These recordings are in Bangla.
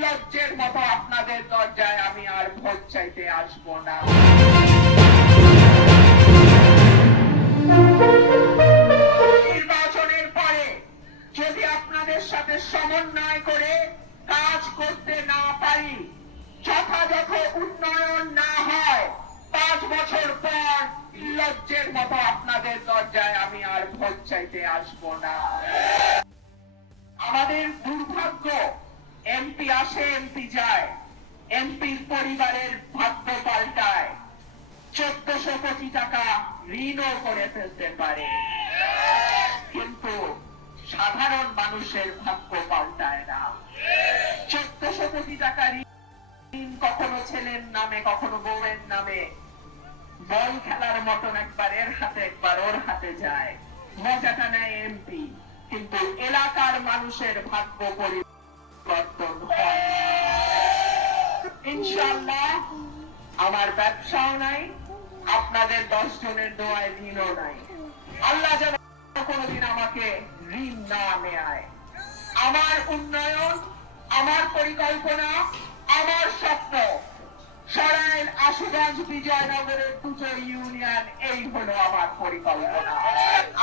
নির্লজ্জের মতো আপনাদের দরজায় আমি আর ভোট চাইতে আসবো না। নির্বাচনের পরে যদি আপনাদের সাথে সমন্বয় করে কাজ করতে না পারি, যথাযথ উন্নয়ন না হয়, 5 বছর পর নির্লজ্জের মতো আপনাদের দরজায় আমি আর ভোট চাইতে আসবো না। আমাদের দুর্ভাগ্য, এমপি আসে এমপি যায়, এমপির পরিবারের ভাগ্য পাল্টায়, 1400 কোটি টাকা ঋণও করে ফেলতে পারে, কিন্তু সাধারণ মানুষের ভাগ্য পাল্টায় না। 1400 কোটি টাকা ঋণ কখনো ছেলের নামে, কখনো বউয়ের নামে, বল খেলার মতন একবার এর হাতে একবার ওর হাতে যায়, মজাটা নেয় এমপি, কিন্তু এলাকার মানুষের ভাগ্য পরিবর্তন হয়। ইনশাআল্লাহ আমার ব্যবসাও নাই, আপনাদের 10 জনের দোয়ায় ঋণও নাই। আল্লাহ যেন কোনোদিন আমাকে ঋণ না নেয়। আমার উন্নয়ন, আমার পরিকল্পনা, আমার স্বপ্ন, সরাইল, আশুগঞ্জ, বিজয়নগরের 2টো ইউনিয়ন, এই হলো আমার পরিকল্পনা।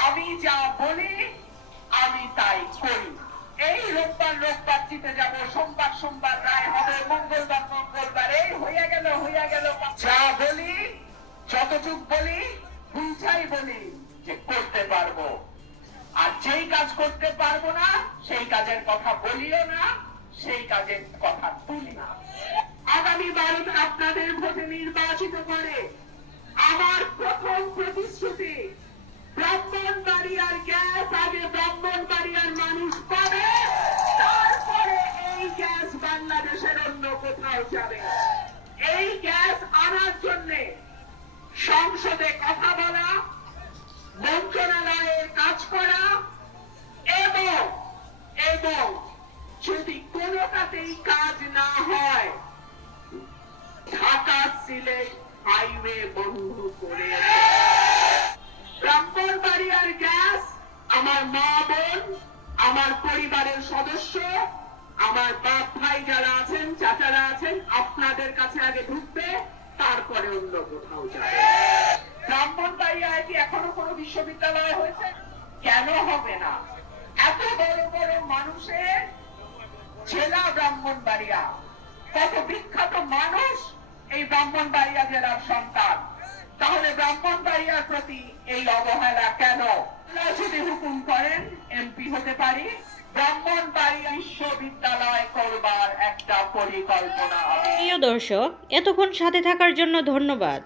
আমি যা বলি আমি তাই করি। এই রোববার জিতে যাব, সোমবার রায় হবে, মঙ্গলবার এই হয়ে গেল। যা বলি, যতটুক বলি, বুঝাই বলি যে করতে পারবো। আর যেই কাজ করতে পারবো না, সেই কাজের কথা বলিও না, সেই কাজের কথা তুলি না। আগামী 12 আপনাদের ভোটে নির্বাচিত করে আমার প্রথম প্রতিশ্রুতি, ব্রাহ্মণবাড়িয়ার গ্যাস আগে ব্রাহ্মণবাড়িয়ার মানুষ পাবে, তারপরে এই গ্যাস বাংলাদেশের অন্য কোথাও যাবে। এই গ্যাস আনার জন্য সংসদে কথা বলা, মন্ত্রণালয়ে কাজ করা এবং যদি কোনোটাতেই কাজ না হয়, ঢাকা সিলেট হাইওয়ে বন্ধ করে ব্রাহ্মণবাড়িয়ার গ্যাস আমার মা বোন, আমার পরিবারের সদস্য, আমার বাপ ভাই যারা আছেন, চাচারা আছেন, আপনাদের কাছে আগে ঢুকবে, তারপরে অন্য কোথাও যাবে। ব্রাহ্মণবাড়িয়ায় কি এখনো কোনো বিশ্ববিদ্যালয় হয়েছে? কেন হবে না? এত বড় বড় মানুষের জেলা ব্রাহ্মণবাড়িয়া, কত বিখ্যাত মানুষ এই ব্রাহ্মণবাড়িয়া জেলার সন্তান, তাহলে ব্রাহ্মণবাড়িয়ার প্রতি এই অবহেলা কেন? যদি হুকুম করেন এমপি হতে পারি, ব্রাহ্মণবাড়িয়া বিশ্ববিদ্যালয় করবার একটা পরিকল্পনা। প্রিয় দর্শক, এতক্ষণ সাথে থাকার জন্য ধন্যবাদ।